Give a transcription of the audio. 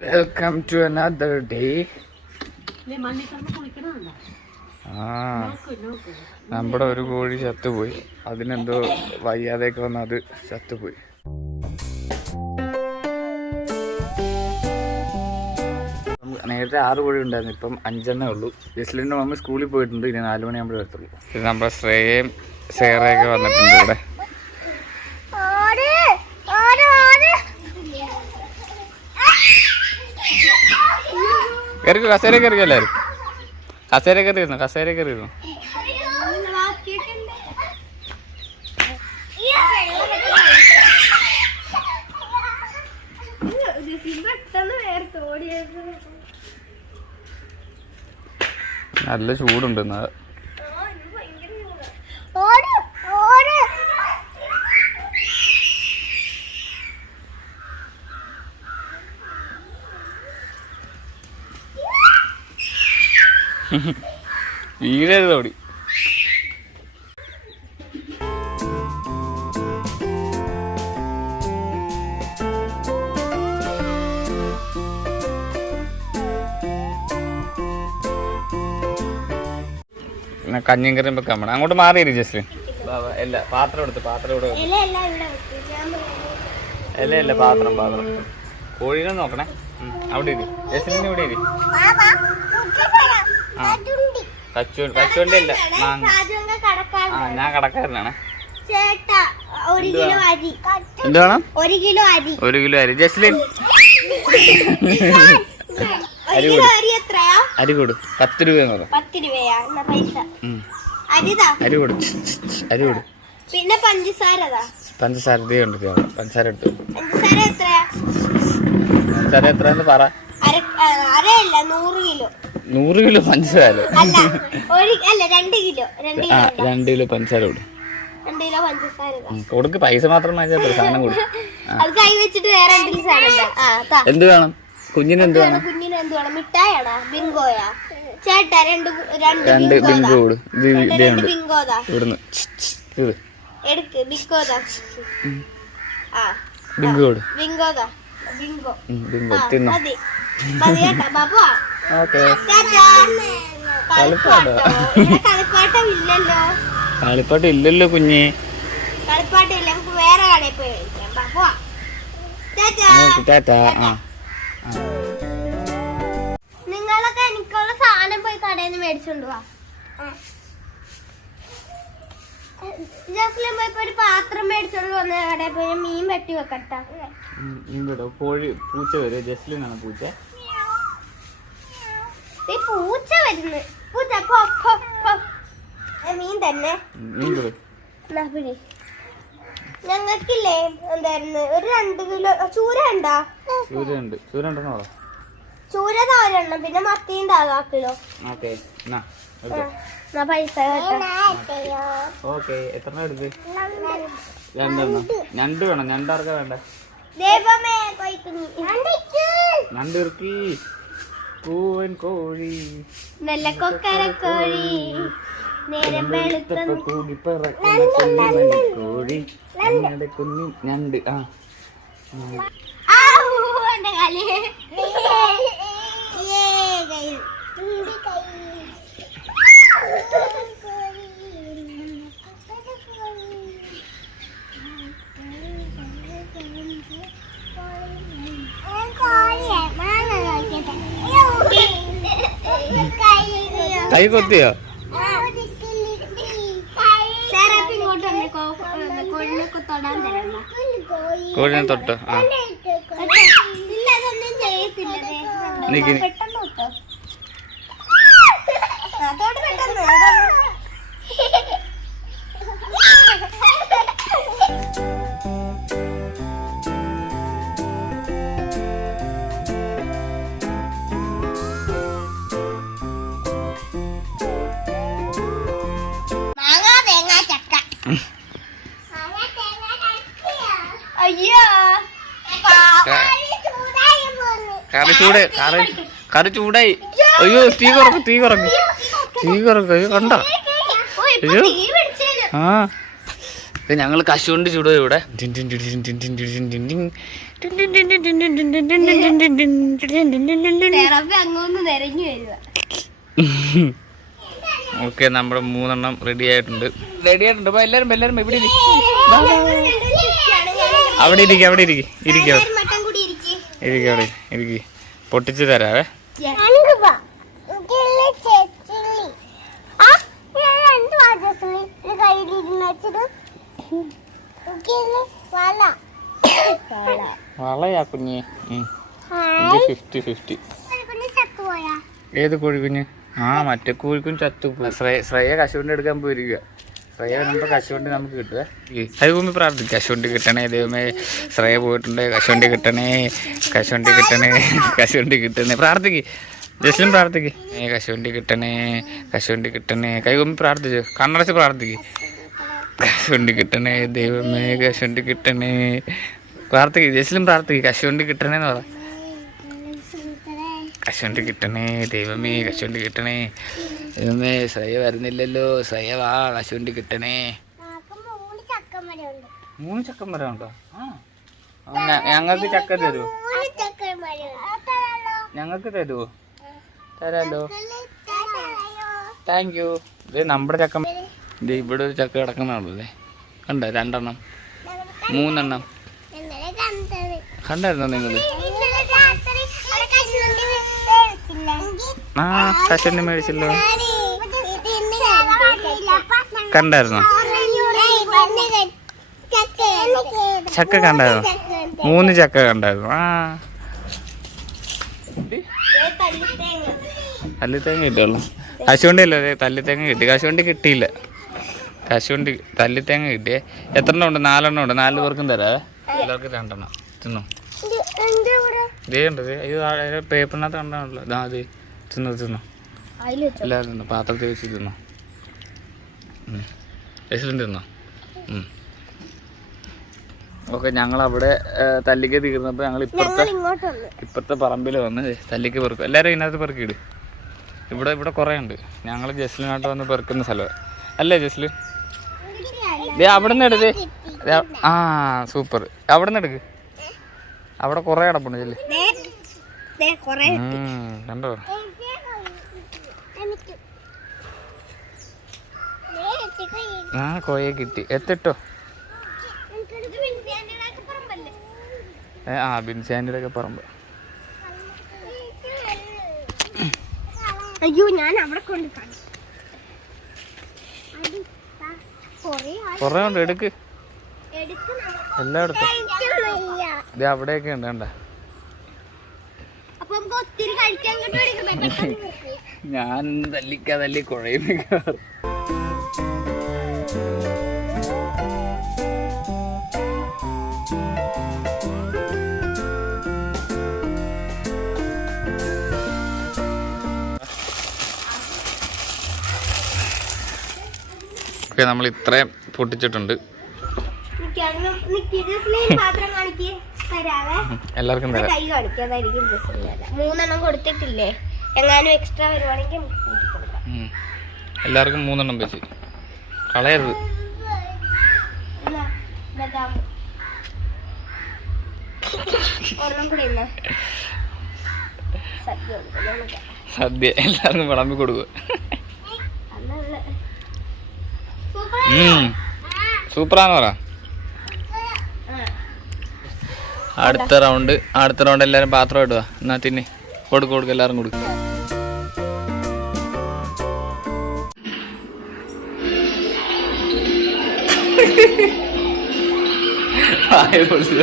Welcome to another day ആ. നമ്മുടെ ഒരു കോഴി ചത്തുപോയി. അതിനെന്തോ വയ്യാതെയൊക്കെ വന്ന് അത് ചത്തുപോയി. നേരത്തെ ആറ് കോഴി ഉണ്ടായിരുന്നു. ഇപ്പം അഞ്ചെണ്ണേ ഉള്ളൂ. ജസ്ലിന്റെ മമ്മി സ്കൂളിൽ പോയിട്ടുണ്ട്. ഇനി നാല് മണിയാകുമ്പോഴേ വരത്തുള്ളൂ. ഇത് നമ്മുടെ ശ്രേയയും സേറയൊക്കെ വന്നിട്ടുണ്ട് ഇവിടെ. കയറിക്കോ കസേര കയറിക്കോ എല്ലാവരും കസേര കയറിയിരുന്നു കസേര കയറിയിരുന്നു നല്ല ചൂടുണ്ട് ഇന്ന്. വീഴരുത് ഓടി പിന്നെ കഞ്ഞിയും കറിയും വെക്കാൻ വേണം അങ്ങോട്ട് മാറിയിരി ജസ്റ്റ് അല്ല പാത്രം എടുത്ത് പാത്രം ഇവിടെ വെക്ക്. അല്ല അല്ല പാത്രം പാത്രം. കോഴീനെ നോക്കണേ. അവിടെ ഇരി. ജസ്ലിന് ഇവിടെ ഇരി. ആ. കച്ചു കച്ചുണ്ട് അല്ല മാങ്ങ. ആ ഞാൻ കടക്കാരനാണ്. ചേട്ടാ ഒരു കിലോ അരി. ഒരു കിലോ അരി. ഒരു കിലോ അരി. ജസ്ലിൻ. അരി എത്രയാ? അരി കൊടു. പത്ത് രൂപ എന്ന് പറ. പത്ത് രൂപയാ എന്നാ പൈസ. ഉം. അരിതാ അരി കൊടു. അരി കൊടു. പിന്നെ പഞ്ചസാര പഞ്ചസാര ദേ ഉണ്ട് പഞ്ചസാര എടുത്തു. പഞ്ചസാര എത്രയാ? പഞ്ചസാര എത്രയെന്ന് പറ. അരയല്ല നൂറ് കിലോ. നൂറ് കിലോ പഞ്ചസാര. അല്ല ഒരു അല്ല രണ്ട് കിലോ രണ്ട് ആ കിലോ രണ്ട് കിലോ പഞ്ചസാര കൊടു. രണ്ട് കിലോ പഞ്ചസാര ഇതാ. കൊടുക്ക് പൈസ മാത്രം വാങ്ങിച്ചാൽ സാധനം കൊടു അത് കൈ വെച്ചിട്ട് വേറെ എന്തെങ്കിലും സാധനം ഇതാ. ആ താ. എന്ത് വേണം? കുഞ്ഞിന് എന്ത് വേണം? കുഞ്ഞിന് എന്ത് വേണം? മിഠായാണോ ബിങ്കോയാ? ചേട്ടാ രണ്ട് ബു- രണ്ട് രണ്ട് ബിങ്കോ കൊടു. ഇത് ഇതേ രണ്ട് ഉണ്ട് ബിങ്കോതാ ഇവിടുന്ന്. ഇത്. എടുക്ക് ബിങ്കോതാ ആ. ബിങ്കോ കൊടു. ബിങ്കോ തിന്നോ മതി മതി കേട്ടോ ബാബു ഓക്കെ ടാറ്റാ. കളിപ്പാട്ടോ കളിപ്പാട്ടം ഇല്ലല്ലോ കളിപ്പാട്ട് ഇല്ലല്ലോ കുഞ്ഞ്. കളിപ്പാട്ടം ഇല്ല നമുക്ക് വേറെ കടയിൽ പോയി. നിങ്ങളൊക്കെ എനിക്കുള്ള സാധനം പോയി കടയിൽ നിന്ന് മേടിച്ചോണ്ട് പോവാ ജസ്ലിൻ പോയപ്പോ ഒരു പാത്രം മേടിച്ചോണ്ട് വന്ന കടയിൽ പോയി മീൻ വെട്ടി വെക്കട്ടെ. മീൻ കോഴി പൂച്ച വരും. ജസ്ലിനാണ് പൂച്ച? പൂച്ച വരുന്നു. പൂച്ച മീൻ തന്നെ. ഞങ്ങൾക്കില്ലേ എന്തായിരുന്നു? ഒരു രണ്ട് കിലോ ചൂര ഉണ്ടാ? ചൂരുണ്ട് ചൂരുണ്ടെന്ന് പറ. ചൂര താഴെ പിന്നെ മത്തിയും താ കിലോ. ഓക്കെ. ഓക്കെ എത്ര എടുത്ത് രണ്ടെണ്ണം. ഞണ്ട് വേണം ഞണ്ടാർക്ക വേണ്ട? ഞണ്ട് ഇറക്കി. പൂവൻ കോഴി നല്ല കൊക്കര കോഴി നേരം വെളുത്ത ഇത്തപ്പ കൂടി പറക്കുന്ന കോഴി ഞങ്ങളുടെ കുഞ്ഞു ഞണ്ട് ആ. ആ എന്റെ കാൽ. ഏ, കൈ. കൈ കൊത്തിയോ സാറേ, അപ്പൊ ഇങ്ങോട്ട് വന്നേ, കോ- ഏ, കോഴിനൊക്കെ തൊടാൻ കൊത്തിയോ കോഴിനെ തൊട്ട് ആ. നിക്ക്. പെട്ടെന്ന് കറി ചൂട് കറി കറി ചൂടായി അയ്യോ തീ കുറക്കും തീ കുറക്കും തീ കുറക്കും അയ്യോ കണ്ട അയ്യോ. ആ ഇത് ഞങ്ങൾ കശുകൊണ്ട് ചൂടോ ഇവിടെ ഓക്കെ നമ്മുടെ മൂന്നെണ്ണം റെഡി ആയിട്ടുണ്ട് റെഡി ആയിട്ടുണ്ട് എല്ലാരും എല്ലാരും ഇവിടെ വാ. അവിടെ ഇരിക്ക അവിടെ ഇരിക്ക ഇരിക്ക ഇരിക്കേ അവിടെ ഇരിക്ക. പൊട്ടിച്ച് തരാവേ. വളയാ കുഞ്ഞ്. ഫിഫ്റ്റി ഫിഫ്റ്റി ഏത് കോഴിക്കുഞ്ഞ്? ആ മറ്റേ കോഴിക്കുഞ്ഞ് ചത്തു. ശ്രേയ ശ്രേയ കശുവിന്റെ എടുക്കാൻ പോയിരിക്കുക ശ്രേയ കശുവണ്ടി നമുക്ക് കിട്ടുക ദൈവമേ പ്രാർത്ഥിക്കും. കശുവണ്ടി കിട്ടണേ ദൈവമേ. ശ്രേയ പോയിട്ടുണ്ട് കശുവണ്ടി കിട്ടണേ കശുവണ്ടി കിട്ടണേ കശുവണ്ടി കിട്ടണേ. പ്രാർത്ഥിക്ക്. ജസ്റ്റിനും പ്രാർത്ഥിക്ക്. കശുവണ്ടി കിട്ടണേ കശുവണ്ടി കിട്ടണേ. കൈകൊമ്പി പ്രാർത്ഥിച്ചു. കണ്ണടച്ച് പ്രാർത്ഥിക്ക്. കശുവണ്ടി കിട്ടണേ ദൈവമേ കശുവണ്ടി കിട്ടണേ. പ്രാർത്ഥിക്ക്. ജസ്റ്റിനും പ്രാർത്ഥിക്ക്. കശുവണ്ടി കിട്ടണേന്ന് പറ. കശുവണ്ടി കിട്ടണേ ദൈവമേ കശുവണ്ടി കിട്ടണേ. ദൈവമേ ശ്രയ വരുന്നില്ലല്ലോ. ശ്രയ വാ കശുവണ്ടി കിട്ടണേ. മൂന്ന് ചക്കം മരം ഉണ്ടോ. ആ. ഞങ്ങൾക്ക് ചക്ക തരുമോ ഞങ്ങൾക്ക് തരുമോ തരാലോ. താങ്ക് യു ഇത് നമ്മുടെ ചക്ക ഇത് ഇവിടെ ഒരു ചക്ക കിടക്കുന്നതാണല്ലേ? കണ്ടോ? രണ്ടെണ്ണം. മൂന്നെണ്ണം. കണ്ടായിരുന്നോ നിങ്ങൾ ആ കശുവണ്ടി മേടിച്ചല്ലോ. കണ്ടായിരുന്നോ? ചക്ക കണ്ടായിരുന്നു? മൂന്ന് ചക്ക കണ്ടായിരുന്നു. ആ. തല്ലിത്തേങ്ങ കിട്ടുള്ളൂ കശുവണ്ടി അല്ലേ തല്ലിത്തേങ്ങ കിട്ടി? കശുവണ്ടി കിട്ടിയില്ല. കശുവണ്ടി തല്ലിത്തേങ്ങ കിട്ടിയേ. എത്ര എണ്ണം ഉണ്ട്? നാലെണ്ണം ഉണ്ട്. നാല് പേർക്കും തരാതെ എല്ലാവർക്കും രണ്ടെണ്ണം. തിന്നു? ഇതേ ഉണ്ട് ഇത് പേപ്പറിനകത്ത് കണ്ടാണല്ലോ. ഇതാ അത് തിന്നു തിന്നു. എല്ലാവരും തിന്നു. പാത്രത്തിൽ വെച്ച് തിന്നു. ഇരുന്നോ ഓക്കെ ഞങ്ങൾ അവിടെ തല്ലിക്ക് തീർന്നപ്പോൾ ഞങ്ങൾ ഇപ്പുറത്തെ ഇപ്പുറത്തെ പറമ്പിൽ വന്ന് തല്ലിക്ക് പെറുക്കും. എല്ലാവരും ഇതിനകത്ത് പെറുക്കിയിട്. ഇവിടെ ഇവിടെ കുറേ ഉണ്ട് ഞങ്ങൾ ജസ്ലിനായിട്ട് വന്ന് പെറുക്കുന്ന സ്ഥലം അല്ലേ ജസ്ലി? ദേ അവിടെ നിന്ന് എടുത്ത് ദേ ആ സൂപ്പർ. അവിടെ നിന്ന് എടുക്ക്. അവിടെ കുറേ കിടപ്പുണ്ട് ചെല്ലി കണ്ടോ? ആ കോയെ കിട്ടി. എത്തിട്ടോ? ആ ബിൻസാന്റെ ഒക്കെ പറമ്പ്. അയ്യോ ഞാൻ അവിടെ കൊണ്ട് കാണും കൊറേ ഉണ്ട് എടുക്ക്. എല്ലായിടത്തും. ഇത് അവിടെയൊക്കെ ഉണ്ട് കണ്ട? ഞാൻ തല്ലിക്കാ തല്ലി കുഴയുന്ന ഓക്കെ നമ്മൾ ഇത്രയും പൊട്ടിച്ചിട്ടുണ്ട്. എല്ലാവർക്കും മൂന്നെണ്ണം കൊടുത്തിട്ടില്ലേ? എങ്ങാനും എക്സ്ട്രാ വരുവാണെങ്കിൽ. എല്ലാവർക്കും മൂന്നെണ്ണം വെച്ച്. കളയരുത്. സദ്യ എല്ലാവർക്കും വിളമ്പി കൊടുക്കുക. സൂപ്പറാന്ന് പറ. അടുത്ത റൗണ്ട് അടുത്ത റൗണ്ട് എല്ലാവരും പാത്രം ഇടുക എന്നാ തിന്നെ. കൊടുക്കു കൊടുക്കുക എല്ലാവരും കൊടുക്കും. ആയി പൊളിച്ചു